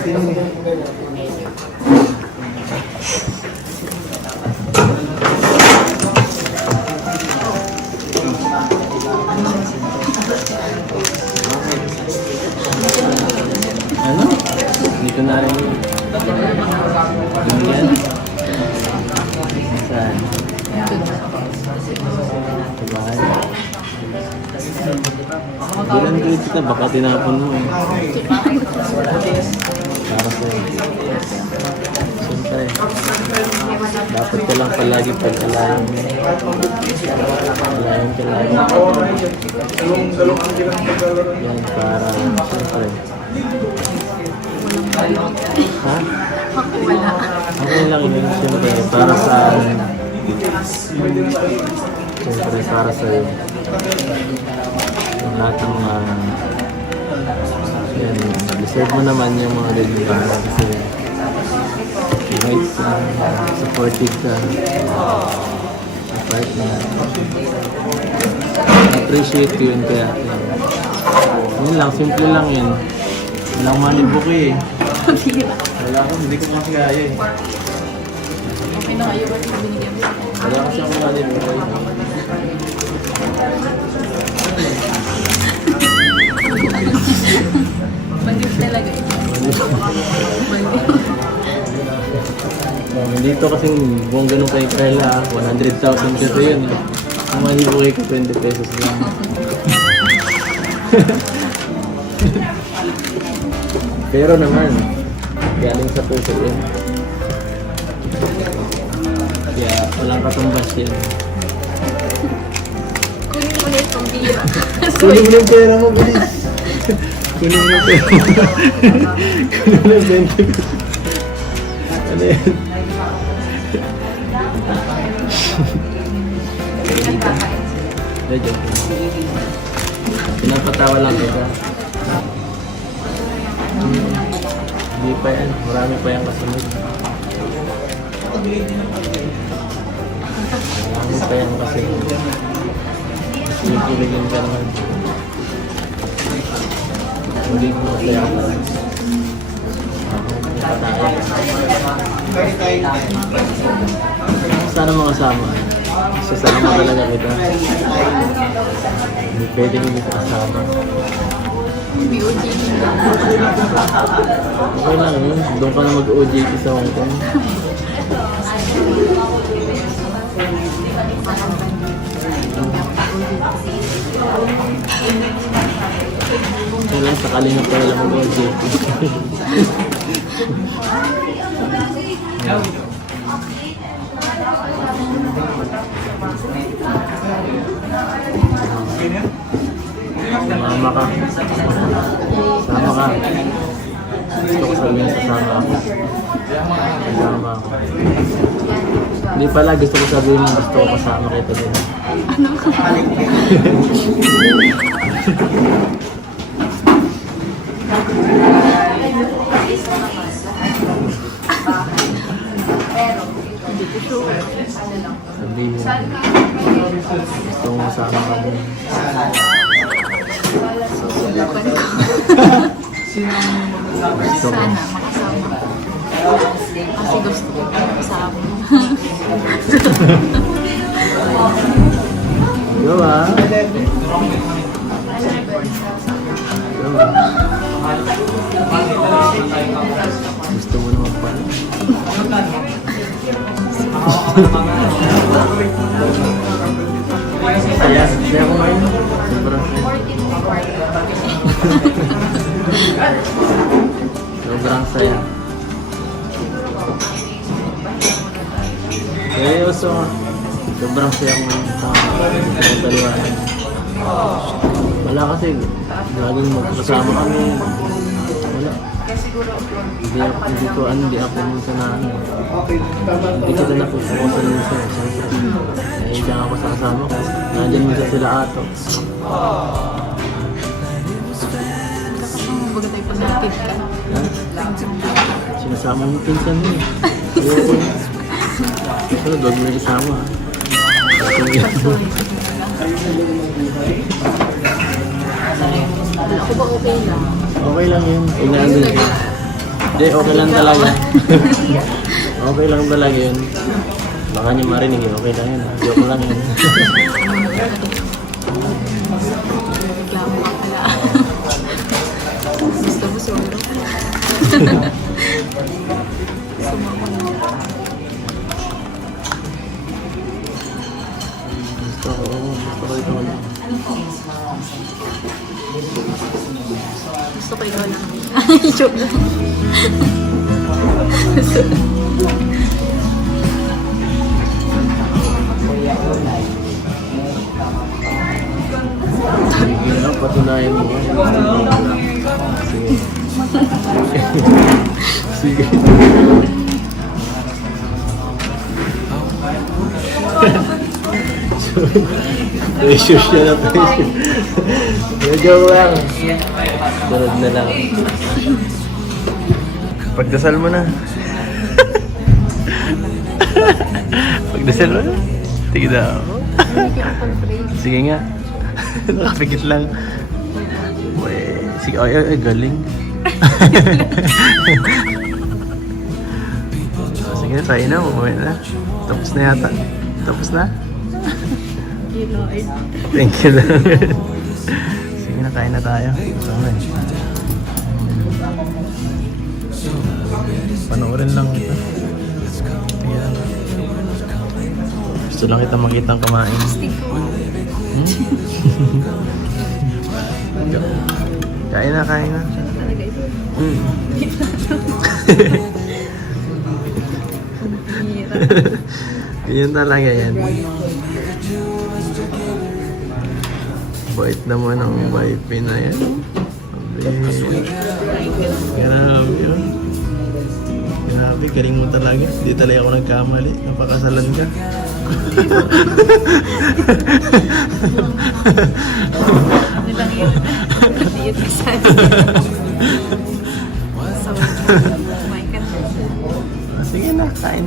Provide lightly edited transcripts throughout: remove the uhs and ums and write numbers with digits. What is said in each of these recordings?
Ano? Dito na rin. Ganyan. Saan? Bahay. Bilang dito ka, baka tinapon mo eh. Para sa'yo. Siyempre. Dapat ka lang palagi pag-alayan mo. Alayan ka lang. Yan, para siyempre. Ha? Wala. Okay lang yun, siyempre. Para sa siyempre, para sa'yo. Yung lahat ng yan, deserve mo naman yung mga libangan kasi kahit supportive ka sa partner. Appreciate ko yun kaya yun lang, simple lang yun. Walang manibok eh. Wala ko, hindi ko kasi kaya eh. Okay na kayo kasi binigyan mo. Wala kasi ako manibok eh. Bandit talaga ito. Dito kasing buong ganun kay Trella, 100,000 kasi yun. Ang manibukay ko 20 pesos lang. Pero naman, galing sa puso yun. Kaya walang katumbas yan. Kunin mo na itong bira. Kunin mo yung pera mo, bilis! Kunin mo yung pera mo. Kunin mo yung 20 pesos. Ano yan? Medyo. Pinapatawa lang kita. Hindi pa yan. Marami pa yung kasunod. Marami pa yung kasunod. Sinukuligin ka naman. Huling mo kaya ka. Sana makasama. Sasama talaga kita. Hindi pwedeng hindi ka kasama. Okay lang yun. Doon ka na mag-OJT sa Hong Kong. Kailan sakaling na pala mag-OJT. Sama ka. Sama ka. Gusto ko sabihin sasama ako. Kasama ako. Hindi pala, gusto ko sabihin gusto ko kasama kita din. Ano ka? Sabihin. Gusto ko kasama ka din. Susubukan ko. Sana makasama. Kasi gusto ko makasama. Diba? Diba? Gusto mo naman pala. Saya ko ngayon. Sobrang sobrang saya. Seryoso nga. Sobrang saya ko ngayon sa pagkaliwanag. Wala kasi laging magkasama kami. Wala. Hindi ako minsan na ano. Hindi ko na napupukusan minsan. Siyempre, diyan ako sa kasama ko. Nandiyan minsan sila ato. Baga tayo pag nakakit ka. Sinasama mo pinsan mo eh. Ayoko yun. Pero huwag mo na isama ha. Ako ba okay lang? Okay lang yun. Pag naandun siya. Hindi, okay lang talaga. Okay lang talaga yun. Baka niyo marinig yun, okay lang yun. Joke lang yun. Reklamo ka pala. Gusto mo solo? Gusto ko ito lang. Gusto ko ikaw lang. Ay, joke lang. Sige lang, patunayan mo. Sige. Sige. Pressure siya na pressure. Joke lang. Sunod na lang. Pagdasal mo na. Pagdasal mo na. Sige daw. Sige nga. Nakapikit lang. Sige, ay, galing. Sige na, tayo na. Umuwi na. Tapos na yata. Tapos na. Thank you lang. Sige na, kain na tayo. Sama eh. Panoorin lang kita. Ayan. Gusto lang kita makita ang kumain. Kain na, kain na. Ganyan talaga yan. Bait naman ang wife na yan. Grabe yun. Grabe, galing mo talaga. Hindi talaga ako nagkamali. Napakasalan ka. Ano lang yun? Hindi yun kasali. So, kumain ka na. Sige na, kain.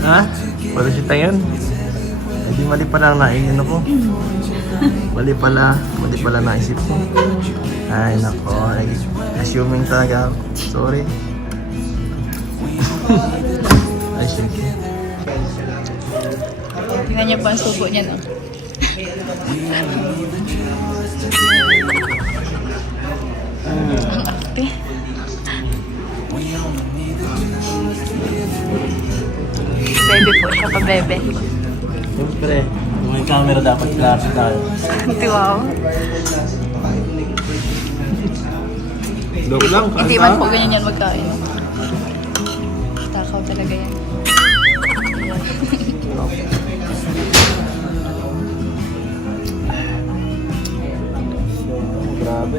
Ha? Photoshoot na yun? Hindi mali pala ang naingin ako. Mali pala naisip ko. Ay nako, assuming talaga ako. Sorry. Ay, sige. Tingnan niyo pa ang subo niya, no? Ang arte. Bebe po siya, pa-bebe. Siyempre, may camera dapat klase tayo. Wow. Look lang, Hindi man po ganyan yan magkain. Takaw talaga yan. Grabe.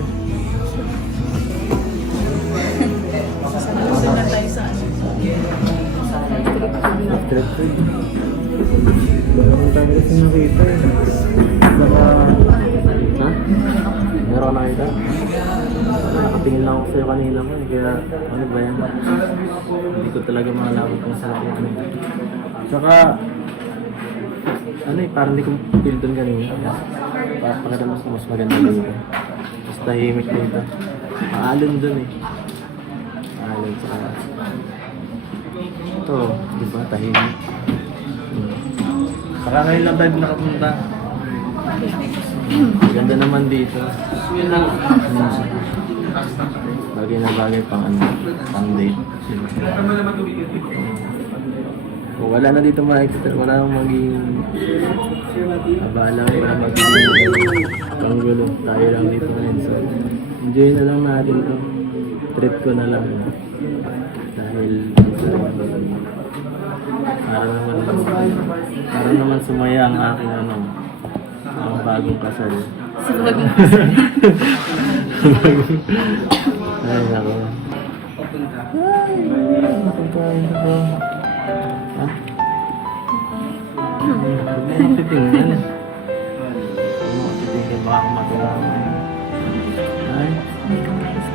Salusin na tayo sa ano. Street food. Meron tayo kasi nakita eh. Baka... Ha? Meron ka nakita? Nakatingin lang ako sa'yo kanina ko eh. Kaya ano ba yan? Hindi ko talaga makalaman kung saan ako ano. Tsaka... Ano eh, parang hindi ko feel doon kanina. Pakita mas maganda dito. Mas tahimik dito. Maalon doon eh. Maalon tsaka... Ito, di ba? Tahimik. Saka ngayon lang tayo nakapunta. Ganda naman dito. Bagay na bagay pang ano, pang date. O, wala na dito makikita, wala nang maging abala, wala maging panggulo. Tayo lang dito ngayon. So, enjoy na lang natin to. Trip ko na lang. Dahil para naman sumaya ang aking ano, ang bagong kasal. Sa bagong kasal. Ay, nako. Ay, nakakain na ba? Ha? Huwag mo matitingnan. Huwag mo matitingnan, baka ako matulungan. Ay. Hindi ka mais.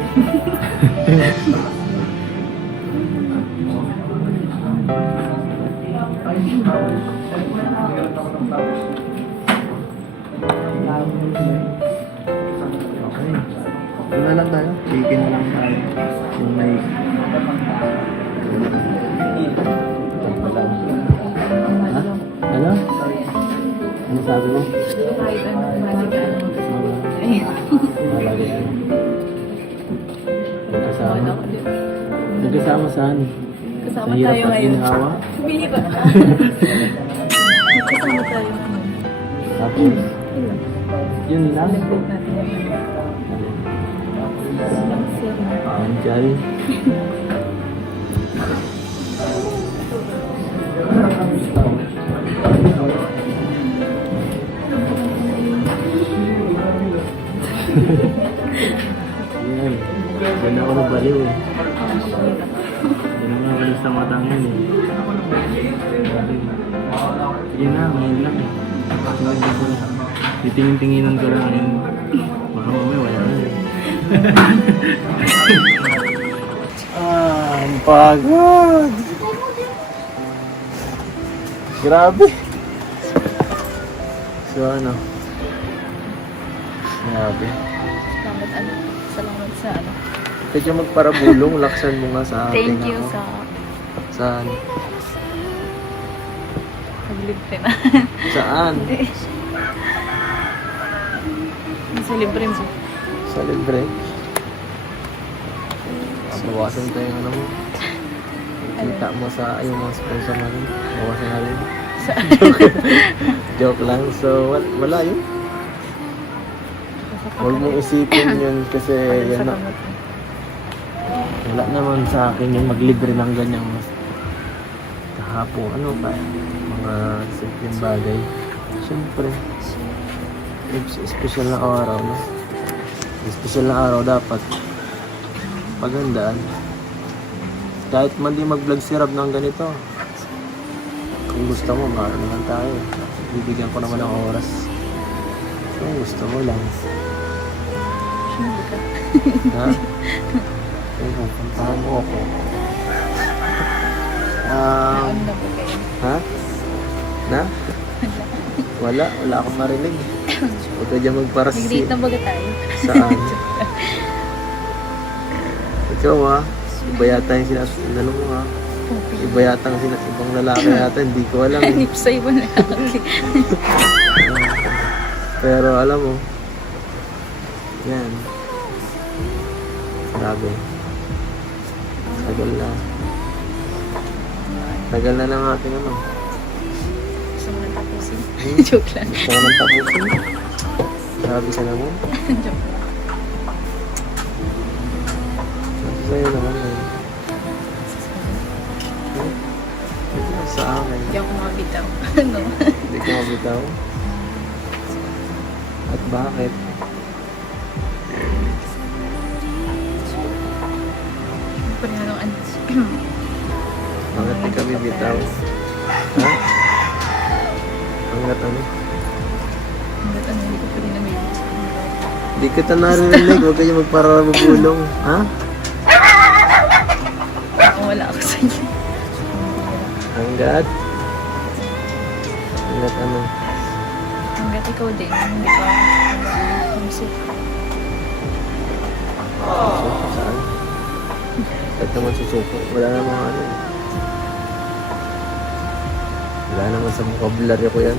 Okay. Ito na lang tayo. Chicken na lang tayo. Yung may... Ha? Ano? Ano sabi mo? Kahit ano, magic ano. Ayun. Malagay ko. Magkasama? Wala ko din. Magkasama saan? Kasama Sa hirap tayo at ngayon. ginhawa? Bihira. Kasama tayo. Tapos, yun lang. Nag-group natin ngayon. Anjay. Yan. Yan ako nabaliw eh. Yan ang mga walis sa matang yan eh. Yun na, ngayon lang eh. Titingin-tinginan ko lang yun. Baka mamaya wala na eh. Ang pagod! Grabe! So ano? Grabe. Salamat ano. Salamat sa ano. Kaya magparabulong, laksan mo nga sa akin. Thank you ako. sa Saan? paglibre na. Saan? Sa libre mo. Sa libre. Bawasan tayo yung ano mo. Kita mo sa yung mga sponsor natin. Bawasan natin. Sa Joke lang. So, wala yun. Huwag mong isipin yun kasi yan na. salamat. Wala naman sa akin yung maglibre ng ganyang kahapon. Ano ba? Mga simpleng bagay. Siyempre. Special na araw, no? Special na araw dapat pagandaan. Kahit man di mag-vlog si Rab ng ganito. Kung gusto mo, maaari naman tayo. Bibigyan ko naman ng oras. Kung gusto mo lang. Sure ka. Ha? Kung pupuntahan mo ako. Ano na ba kayo? Ha? Na? Wala akong marinig. Huwag ka dyan magparasi. Nag-date na baga tayo? Saan? Ikaw ha? Iba yata yung sinasinanon mo ha? Iba yata ang ibang lalaki yata, hindi ko alam. Nipsay mo na lalaki. Pero alam mo, yan. Grabe. Tagal na. Tagal na lang ating ano. Gusto mo na tapusin? Hmm? Joke lang. Gusto ko nang tapusin. Grabe ka naman. Joke lang. Sa'yo naman eh. Sa akin. Hindi ako makabitaw. Ano? Hindi ko mabitaw. At bakit? Hindi ko rin ano. Bakit di kami bitaw? Ha? Hanggat ano? Hanggat ano, hindi ko pa rin namin. Di kita narinig. Huwag kayo magparabulong. Ha? Wala ako sa inyo. Hanggat? Hanggat ano? Hanggat ikaw din, hindi pa homesick. Susuko saan? Kahit naman susuko. Wala namang ano. Wala naman sa vocabulary ko yan.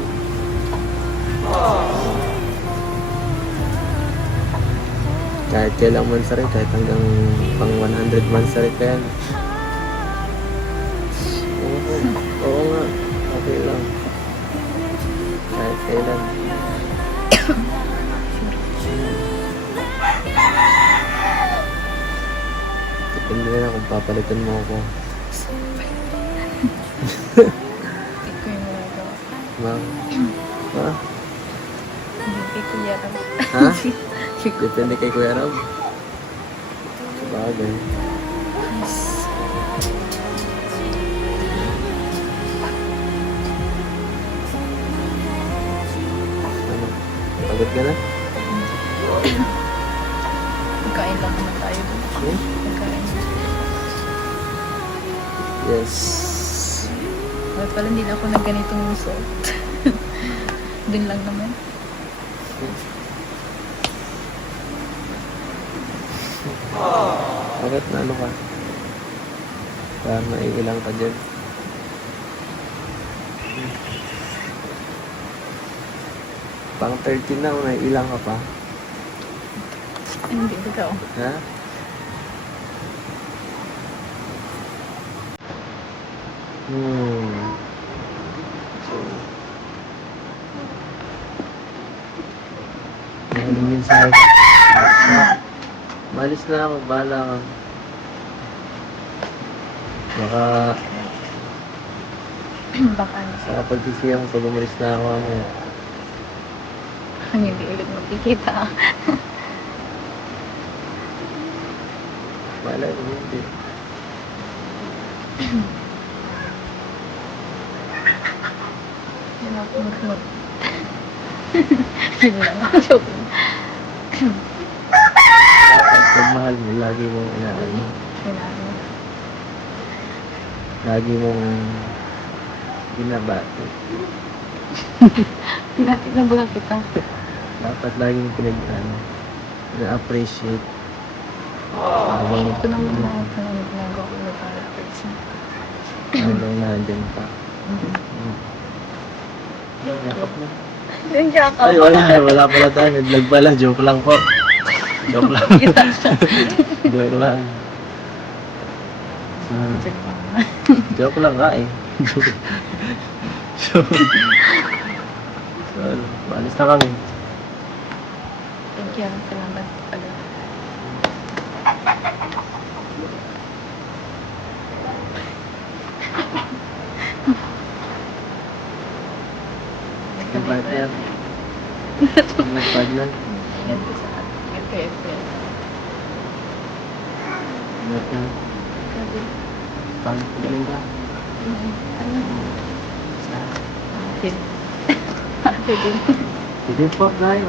Kahit kailang months rin, kahit hanggang pang 100 months rin ka yan. Oo nga, okay lang. Kahit kailan. Depende na lang kung papalitan mo ako. Hindi ko yung magagawa. Ma'am? Ha? Hindi ko yata. Ha? Depende kay Kuya Rob. Sabagay. Ano? Pagod ka na? Magkain lang naman tayo. Hmm? Magkain. Yes. Bakit pala hindi na ako nagganitong suot? Dun lang naman. Bakit na ano ka? Para naiilang ka dyan. Pang 13 na, naiilang ka pa. Hindi totoo. Ha? So, nalingin sa akin. Malis na ako, bahala ka. Baka Baka sa pagsisiyang pag umalis na ako mamaya. hindi ulit magkikita. Bahala ko, hindi. Hindi ako mag-mag. Hindi lang ako joke. Pag mahal mo, lagi mong inaano. Kailangan. Lagi mong binabati. Pinatid na ba kita? Dapat lagi mong na-appreciate. Ito naman na ito na ginagawa ko na para person. Habang nandyan pa. Yakap na. Yung jack Ay, wala pala tayo. Nag-vlog pala. Joke lang po. Joke lang. Kita siya. Joke lang. Joke lang nga eh. So, alis na kami. Thank you. Salamat pala. Nag-partner. Nag-partner. Yan ko sa yan kay FPL. Nag-partner. Sabi, Pang-piling ka. ano? Akin. Akin din. Sige po, guys.